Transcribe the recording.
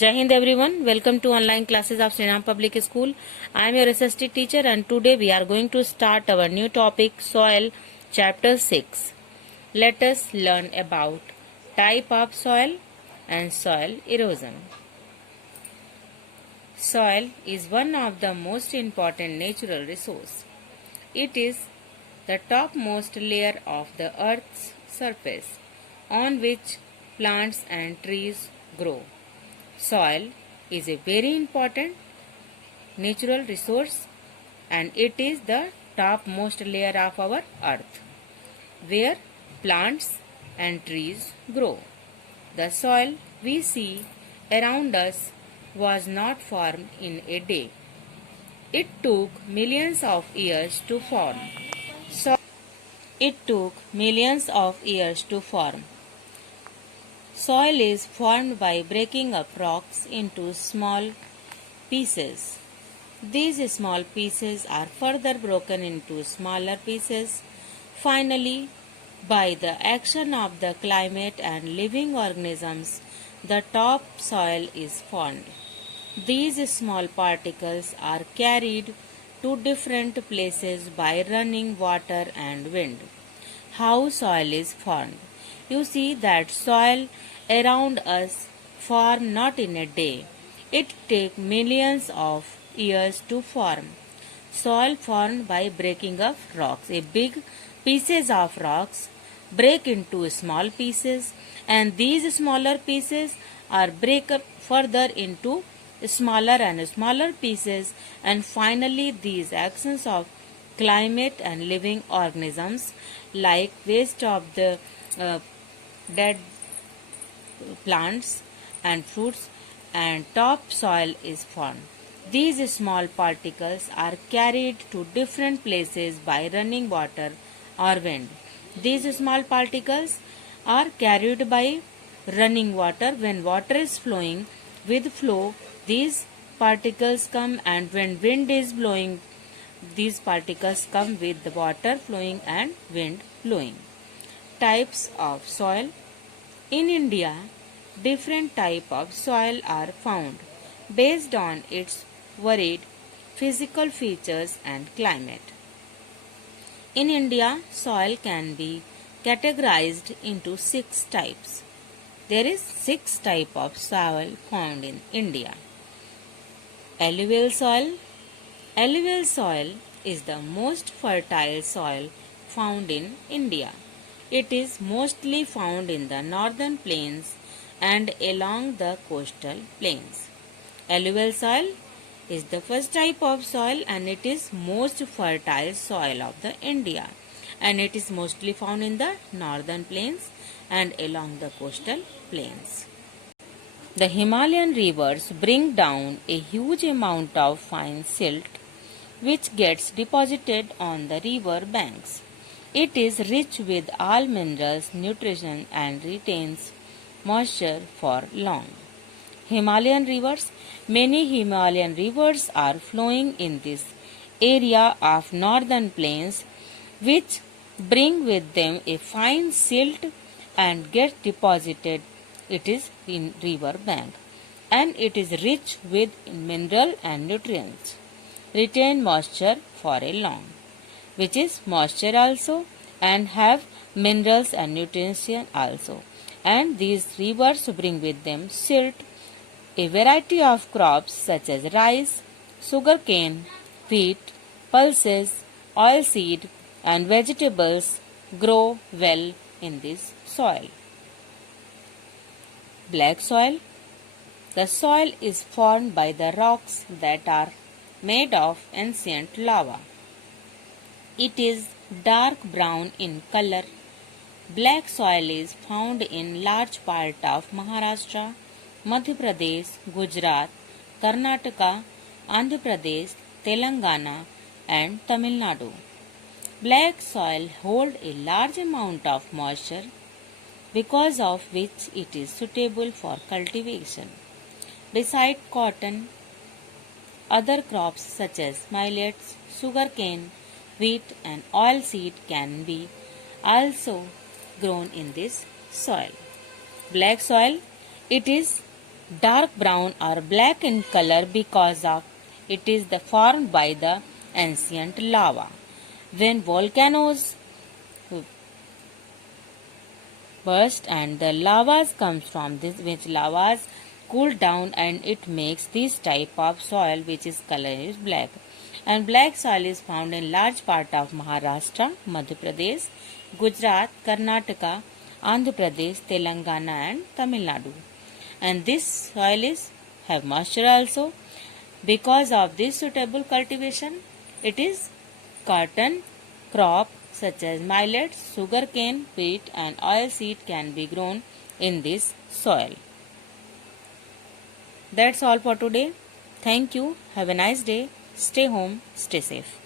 Jai Hind everyone, welcome to online classes of Srinam Public School. I am your SST teacher and today we are going to start our new topic Soil chapter 6. Let us learn about type of soil and soil erosion. Soil is one of the most important natural resource. It is the topmost layer of the earth's surface on which plants and trees grow. Soil is a very important natural resource and it is the topmost layer of our earth where plants and trees grow. The soil we see around us was not formed in a day. It took millions of years to form. Soil is formed by breaking up rocks into small pieces. These small pieces are further broken into smaller pieces. Finally, by the action of the climate and living organisms, the top soil is formed. These small particles are carried to different places by running water and wind. How soil is formed? You see that soil around us form not in a day. It takes millions of years to form. Soil formed by breaking of rocks. A big pieces of rocks break into small pieces and these smaller pieces are break up further into smaller and smaller pieces, and finally these actions of climate and living organisms like waste of the dead plants and fruits and top soil is formed. These small particles are carried to different places by running water or wind. These small particles are carried by running water. When water is flowing with flow, these particles come, and when wind is blowing, these particles come with the water flowing and wind blowing. Types of soil. In India, different types of soil are found based on its varied physical features and climate. In India, soil can be categorized into 6 types. There is 6 types of soil found in India. Alluvial soil. Alluvial soil is the most fertile soil found in India. It is mostly found in the northern plains and along the coastal plains. Alluvial soil is the first type of soil and it is most fertile soil of the India, and it is mostly found in the northern plains and along the coastal plains. The Himalayan rivers bring down a huge amount of fine silt which gets deposited on the river banks. It is rich with all minerals, nutrition and retains moisture for long. Himalayan rivers. Many Himalayan rivers are flowing in this area of northern plains which bring with them a fine silt and get deposited. It is in river bank and it is rich with mineral and nutrients. Retain moisture for a long, which is moisture also and have minerals and nutrients also. And these rivers bring with them silt. A variety of crops such as rice, sugarcane, wheat, pulses, oilseed and vegetables grow well in this soil. Black soil. The soil is formed by the rocks that are made of ancient lava. It is dark brown in color. Black soil is found in large part of Maharashtra, Madhya Pradesh, Gujarat, Karnataka, Andhra Pradesh, Telangana and Tamil Nadu. Black soil holds a large amount of moisture because of which it is suitable for cultivation. Besides cotton, other crops such as millets, sugarcane, wheat and oilseed can be also grown in this soil. Black soil, it is dark brown or black in color because of it is formed by the ancient lava. When volcanoes burst and the lavas comes from this which lavas cool down and it makes this type of soil which is color is black, and black soil is found in large part of Maharashtra, Madhya Pradesh, Gujarat, Karnataka, Andhra Pradesh, Telangana and Tamil Nadu. And this soil is have moisture also. Because of this suitable cultivation, it is cotton crop such as millet, sugarcane, wheat and oilseed can be grown in this soil. That's all for today. Thank you. Have a nice day. Stay home. Stay safe.